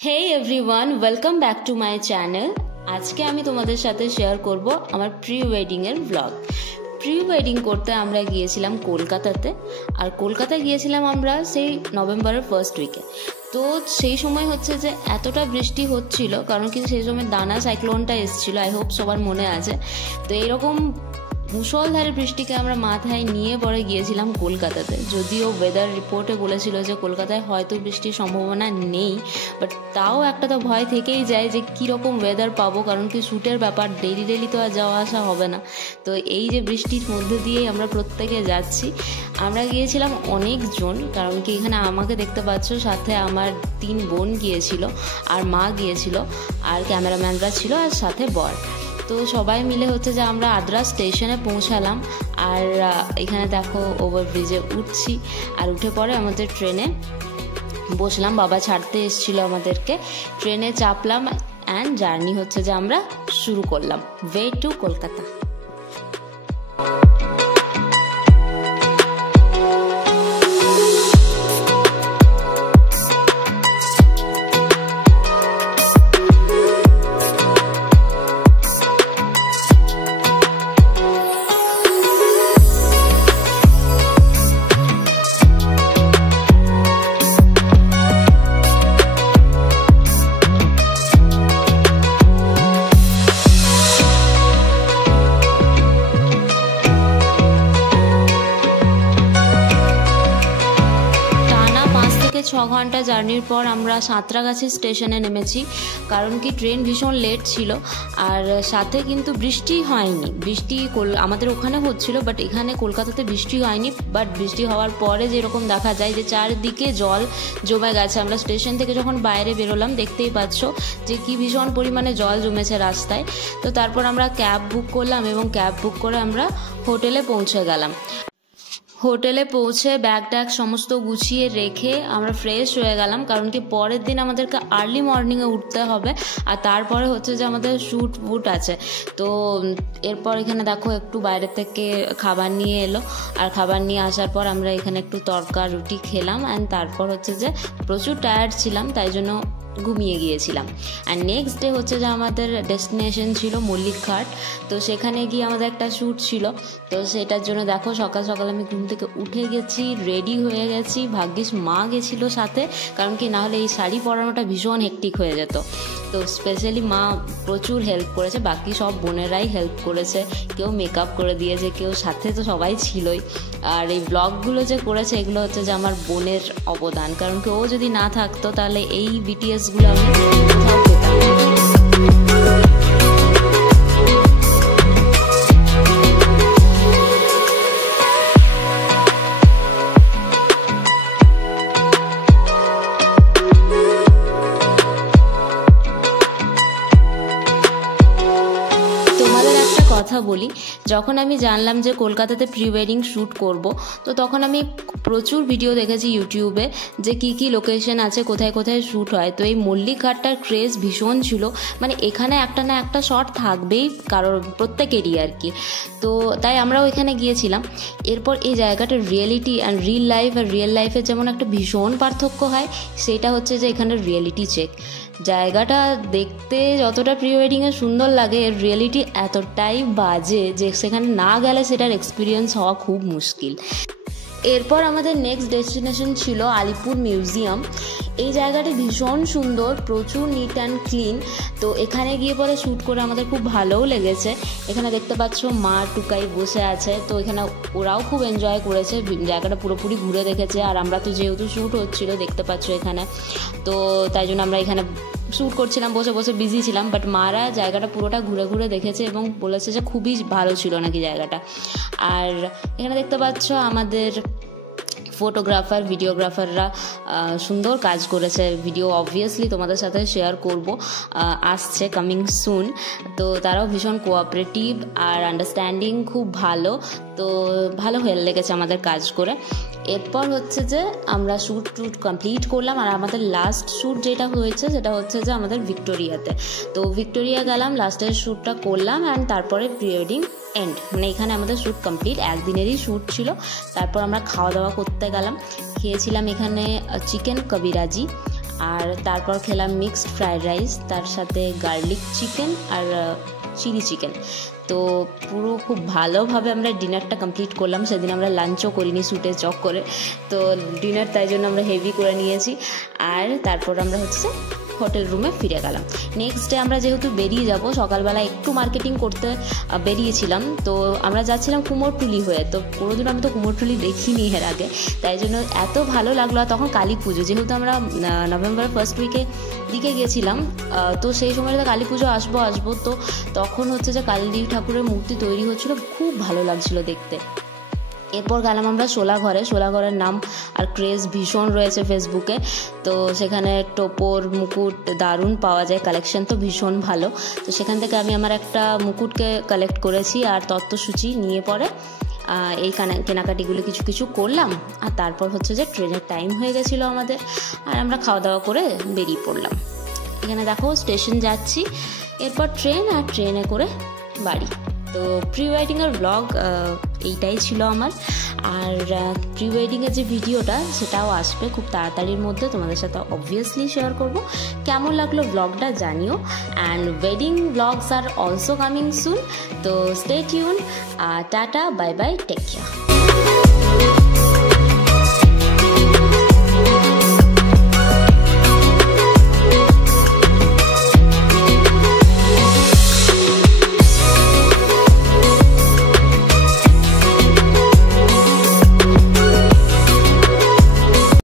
Hey everyone, welcome back to my channel. আজকে আমি তোমাদের সাথে শেয়ার করব আমার প্রি ওয়েডিং এর ব্লগ। প্রি ওয়েডিং করতে আমরা গিয়েছিলাম কলকাতাতে, আর কলকাতা গিয়েছিলাম আমরা সেই নভেম্বরের ফার্স্ট উইকে। তো সেই সময় হচ্ছে যে এতটা বৃষ্টি হচ্ছিল, কারণ কি সেই সময় দানা সাইক্লোনটা এসেছিল, আই হোপ সবার মনে আছে। তো এইরকম মুষলধারে বৃষ্টিকে আমরা মাথায় নিয়ে পরে গিয়েছিলাম কলকাতাতে। যদিও ওয়েদার রিপোর্টে বলেছিল যে কলকাতায় হয়তো বৃষ্টির সম্ভাবনা নেই, বাট তাও একটা তো ভয় থেকেই যায় যে কীরকম ওয়েদার পাবো, কারণ কি শ্যুটের ব্যাপার, ডেলি তো আর যাওয়া আসা হবে না। তো এই যে বৃষ্টির মধ্যে দিয়েই আমরা প্রত্যেকে যাচ্ছি। আমরা গিয়েছিলাম অনেকজন, কারণ কি এখানে আমাকে দেখতে পাচ্ছ, সাথে আমার 3 বোন গিয়েছিল, আর মা গিয়েছিল, আর ক্যামেরাম্যানরা ছিল, আর সাথে বর। তো সবাই মিলে হচ্ছে যে আমরা আদ্রা স্টেশনে পৌঁছালাম, আর এখানে দেখো ওভারব্রিজে উঠছি, আর উঠে পরে আমাদের ট্রেনে বসলাম। বাবা ছাড়তে এসেছিলো আমাদেরকে, ট্রেনে চাপলাম, অ্যান্ড জার্নি হচ্ছে যে আমরা শুরু করলাম ওয়ে টু কলকাতা। ছ ঘন্টা জার্নির পর আমরা সাঁতরাগাছি স্টেশনে নেমেছি, কারণ কি ট্রেন ভীষণ লেট ছিল, আর সাথে কিন্তু বৃষ্টি হয়নি। বৃষ্টি আমাদের ওখানে হচ্ছিল, বাট এখানে কলকাতাতে বৃষ্টি হয়নি। বাট বৃষ্টি হওয়ার পরে যেরকম দেখা যায় যে চারদিকে জল জমে গেছে। আমরা স্টেশন থেকে যখন বাইরে বেরোলাম দেখতেই পাচ্ছ যে কি ভীষণ পরিমাণে জল জমেছে রাস্তায়। তো তারপর আমরা ক্যাব বুক করলাম, এবং ক্যাব বুক করে আমরা হোটেলে পৌঁছে গেলাম। হোটেলে পৌঁছে ব্যাগ ট্যাগ সমস্ত গুছিয়ে রেখে আমরা ফ্রেশ হয়ে গেলাম, কারণ কি পরের দিন আমাদেরকে আর্লি মর্নিংয়ে উঠতে হবে, আর তারপরে হচ্ছে যে আমাদের শ্যুট বুট আছে। তো এরপর এখানে দেখো একটু বাইরে থেকে খাবার নিয়ে এলো, আর খাবার নিয়ে আসার পর আমরা এখানে একটু তড়কা রুটি খেলাম, অ্যান্ড তারপর হচ্ছে যে প্রচুর টায়ার্ড ছিলাম, তাই জন্য ঘুমিয়ে গিয়েছিলাম। আর নেক্সট ডে হচ্ছে যে আমাদের ডেস্টিনেশন ছিল মল্লিকঘাট। তো সেখানে গিয়ে আমাদের একটা শ্যুট ছিল, তো সেটার জন্য দেখো সকাল সকাল আমি ঘুম থেকে উঠে গেছি, রেডি হয়ে গেছি। ভাগ্যিস মা গেছিলো সাথে, কারণ কি নাহলে এই শাড়ি পরানোটা ভীষণ হেক্টিক হয়ে যেত। তো স্পেশালি মা প্রচুর হেল্প করেছে, বাকি সব বোনেরাই হেল্প করেছে, কেউ মেকআপ করে দিয়েছে, কেউ সাথে তো সবাই ছিলই। আর এই ব্লগগুলো যে করেছে এগুলো হচ্ছে যে আমার বোনের অবদান, কারণ কি ও যদি না থাকতো তাহলে এই বিটিএসগুলো আমি কোথাও পেতাম না। কথা বলি, যখন আমি জানলাম যে কলকাতাতে প্রি ওয়েডিং শ্যুট করব, তো তখন আমি প্রচুর ভিডিও দেখেছি ইউটিউবে যে কি লোকেশন আছে, কোথায় কোথায় শ্যুট হয়। তো এই মল্লিকঘাটটার ক্রেজ ভীষণ ছিল, মানে এখানে একটা না একটা শট থাকবেই কারোর, প্রত্যেকেরই আর কি। তো তাই আমরাও এখানে গিয়েছিলাম। এরপর এই জায়গাটার রিয়েলিটি অ্যান্ড রিয়েল লাইফ, আর রিয়েল লাইফের যেমন একটা ভীষণ পার্থক্য হয়, সেটা হচ্ছে যে এখানের রিয়েলিটি চেক। জায়গাটা দেখতে যতটা প্রি ওয়েডিংয়ে সুন্দর লাগে, এর রিয়েলিটি এতটাই বাজে যে সেখানে না গেলে সেটার এক্সপিরিয়েন্স হওয়া খুব মুশকিল। এরপর আমাদের নেক্সট ডেস্টিনেশন ছিল আলিপুর মিউজিয়াম। এই জায়গাটি ভীষণ সুন্দর, প্রচুর নিট অ্যান্ড ক্লিন। তো এখানে গিয়ে পরে শ্যুট করে আমাদের খুব ভালোও লেগেছে। এখানে দেখতে পাচ্ছ মা টুকাই বসে আছে, তো এখানে ওরাও খুব এনজয় করেছে, জায়গাটা পুরোপুরি ঘুরে দেখেছে। আর আমরা তো যেহেতু শ্যুট হচ্ছিল দেখতে পাচ্ছ এখানে, তো তাই জন্য আমরা এখানে শ্যুট করছিলাম, বসে বসে বিজি ছিলাম। বাট মারা জায়গাটা পুরোটা ঘুরে ঘুরে দেখেছে এবং বলেছে যে খুবই ভালো ছিল নাকি জায়গাটা। আর এখানে দেখতে পাচ্ছ আমাদের ফটোগ্রাফার, ভিডিওগ্রাফাররা সুন্দর কাজ করেছে। ভিডিও অবভিয়াসলি তোমাদের সাথে শেয়ার করব, আসছে কামিং সুন। তো তারাও ভীষণ কোঅপারেটিভ আর আন্ডারস্ট্যান্ডিং, খুব ভালো। তো ভালো হয়ে লেগেছে আমাদের কাজ করে। এরপর হচ্ছে যে আমরা শ্যুট কমপ্লিট করলাম, আর আমাদের লাস্ট শ্যুট যেটা হয়েছে সেটা হচ্ছে যে আমাদের ভিক্টোরিয়াতে। তো ভিক্টোরিয়া গেলাম, লাস্টের শ্যুটটা করলাম, অ্যান্ড তারপরে প্রি ওয়েডিং এন্ড, মানে এখানে আমাদের শ্যুট কমপ্লিট, একদিনেরই শ্যুট ছিল। তারপর আমরা খাওয়া দাওয়া করতে গেলাম, খেয়েছিলাম এখানে চিকেন কবিরাজি, আর তারপর খেলাম মিক্সড ফ্রাইড রাইস, তার সাথে গার্লিক চিকেন আর চিলি চিকেন। তো পুরো খুব ভালোভাবে আমরা ডিনারটা কমপ্লিট করলাম। সেদিন আমরা লাঞ্চও করিনি শ্যুটের চক্করে, তো ডিনার তাই জন্য আমরা হেভি করে নিয়েছি। আর তারপর আমরা হচ্ছে হোটেল রুমে ফিরে গেলাম। নেক্সট ডে আমরা যেহেতু বেরিয়ে যাব, সকালবেলা একটু মার্কেটিং করতে বেরিয়েছিলাম। তো আমরা যাচ্ছিলাম কুমোরটুলি হয়ে। তো কোনোদিন আমি তো কুমোরটুলি দেখিনি এর আগে, তাই জন্য এত ভালো লাগলো। আর তখন কালী পুজো, যেহেতু আমরা নভেম্বরের ফার্স্ট উইকে দিকে গেছিলাম, তো সেই সময়টা কালী পুজো আসবো তো তখন হচ্ছে যে কালী ঠাকুরের মূর্তি তৈরি হচ্ছিলো, খুব ভালো লাগছিলো দেখতে। এরপর গেলাম আমরা শোলাঘরের নাম আর ক্রেজ ভীষণ রয়েছে ফেসবুকে। তো সেখানে টোপর মুকুট দারুণ পাওয়া যায়, কালেকশন তো ভীষণ ভালো। তো সেখান থেকে আমি আমার একটা মুকুটকে কালেক্ট করেছি আর তত্ত্বসূচি নিয়ে পরে এই কেনাকাটিগুলো কিছু করলাম। আর তারপর হচ্ছে যে ট্রেনের টাইম হয়ে গেছিলো আমাদের, আর আমরা খাওয়া দাওয়া করে বেরিয়ে পড়লাম। এখানে দেখো স্টেশন যাচ্ছি, এরপর ট্রেন, আর ট্রেনে করে বাড়ি। তো প্রি ওয়েডিংয়ের ব্লগ এইটাই ছিল আমার। আর প্রি ওয়েডিংয়ের যে ভিডিওটা সেটাও আসবে খুব তাড়াতাড়ির মধ্যে, তোমাদের সাথে অবভিয়াসলি শেয়ার করব। কেমন লাগলো ব্লগটা জানিও। And wedding blogs are also coming soon. তো stay tune. Tata, bye bye, take care.